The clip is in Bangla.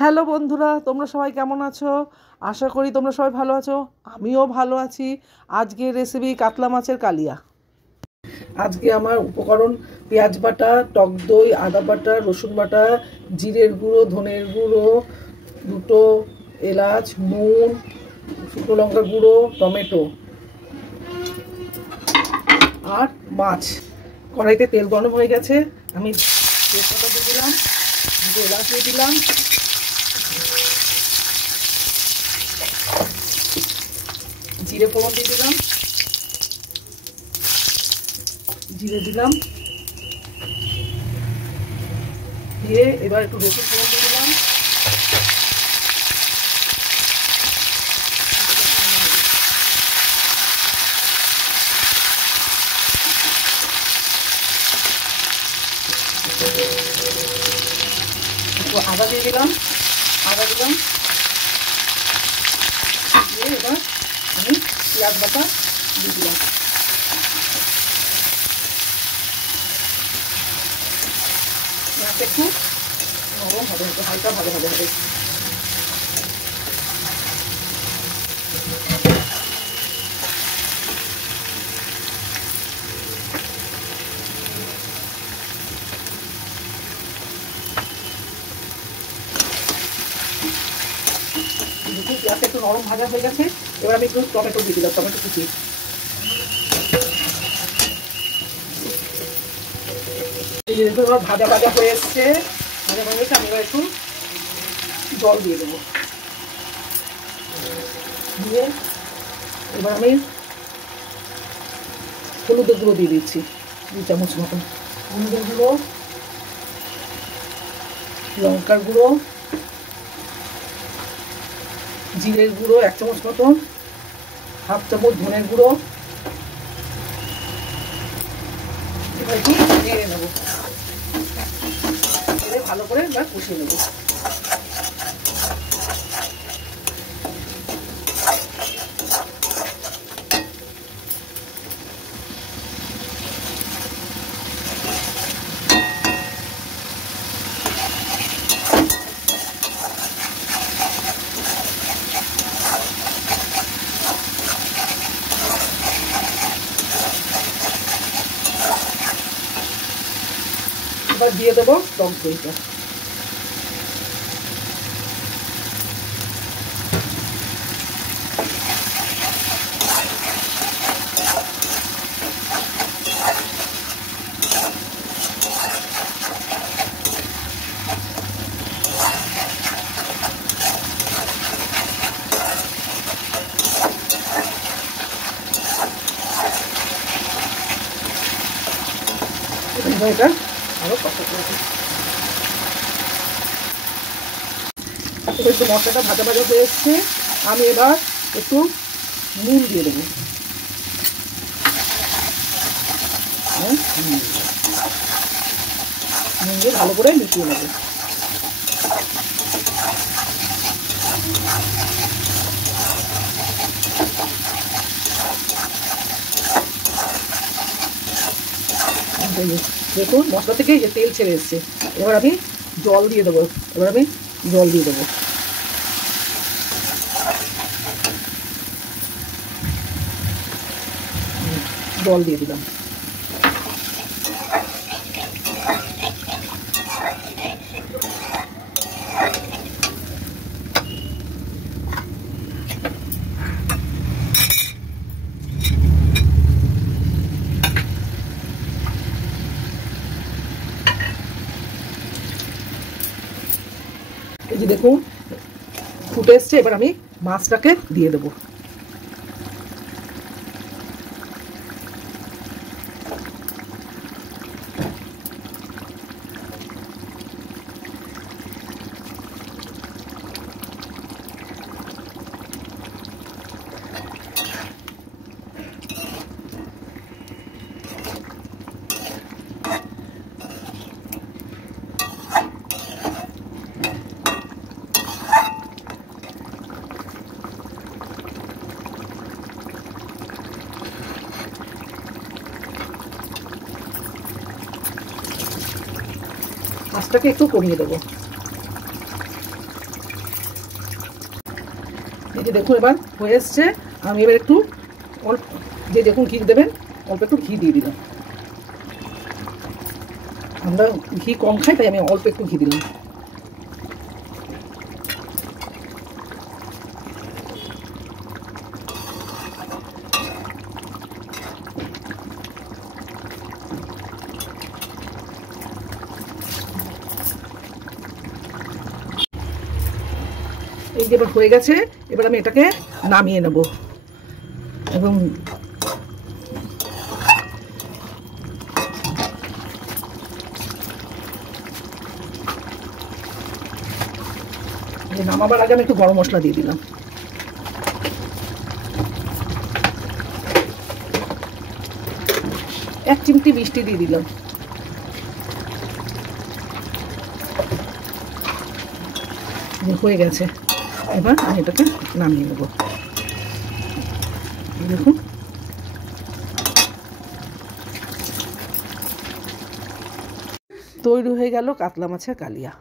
হ্যালো বন্ধুরা, তোমরা সবাই কেমন আছো? আশা করি তোমরা সবাই ভালো আছো। আমিও ভালো আছি। আজকের রেসিপি কাতলা মাছের কালিয়া। আজকে আমার উপকরণ: পেঁয়াজ বাটা, টক দই, আদা বাটা, রসুন বাটা, জিরের গুঁড়ো, ধনের গুঁড়ো, দুটো এলাচ, নুন, শুকনো লঙ্কার গুঁড়ো, টমেটো আর মাছ। কড়াইতে তেল গরম হয়ে গেছে, আমি তেজপাতা দিয়ে দিলাম, দুটো এলাচ দিয়ে দিলাম, জিরে ফোড়ন দিয়ে দিলাম, জিরে দিলাম, দিয়ে এবার একটু রসুন ফোড়ন দিয়ে দিলাম, একটু আদা দিয়ে দিলাম, দিয়ে এবার আমি পেঁয়াজ বাটা দিয়ে দিলাম। পেঁয়াজটা একটু নরম হবে, একটু হালকা ভালো হবে। পেঁয়াজটা একটু নরম ভাজা হয়ে গেছে, এবার আমি একটু টমেটো দিয়ে দিলাম, টমেটো কুচি। ভাজা ভাজা হয়ে এসছে, আমি এবার একটু জল দিয়ে দেবো। দিয়ে এবার আমি হলুদের গুঁড়ো দিয়ে দিচ্ছি 2 চামচ মতন, হলুদের গুঁড়ো, লঙ্কার গুঁড়ো, জিরের গুঁড়ো 1 চামচ মতন, হাফ চামচ ধনের গুঁড়ো। এবার একটু নেড়ে নেবো, ভালো করে এবার কষিয়ে নেবো। এবার দিয়ে দেবো টক দইটা। এটা আরো কষা করবো। একটু মশলাটা ভাজা ভাজা হয়ে এসছে, আমি এবার একটু নুন দিয়ে দেবো। নুন দিয়ে ভালো করে মিশিয়ে নেবো। দেখুন মশলা থেকে যে তেল ছেড়ে এসছে, এবার আমি জল দিয়ে দেবো। জল দিয়ে দিলাম। এই যে দেখুন ফুটে এসছে, এবার আমি মাছটাকে দিয়ে দেবো। আঁচটাকে একটু কমিয়ে দেবো। এই যে দেখুন এবার হয়ে এসছে। আমি এবার একটু অল্প, যে যখন ঘি দেবেন অল্প একটু ঘি দিয়ে দিলাম। আমরা ঘি কম খাই তাই আমি অল্প একটু ঘি দিলাম। এই যে এবার হয়ে গেছে, এবার আমি এটাকে নামিয়ে নেব এবং নামাবার আগে আমি একটু গরম মশলা দিয়ে দিলাম। এক চিমটি মিষ্টি দিয়ে দিলাম। হয়ে গেছে, এবার আমি এটাকে নামিয়ে নেব। দেখুন তৈরি হয়ে গেল কাতলা মাছের কালিয়া।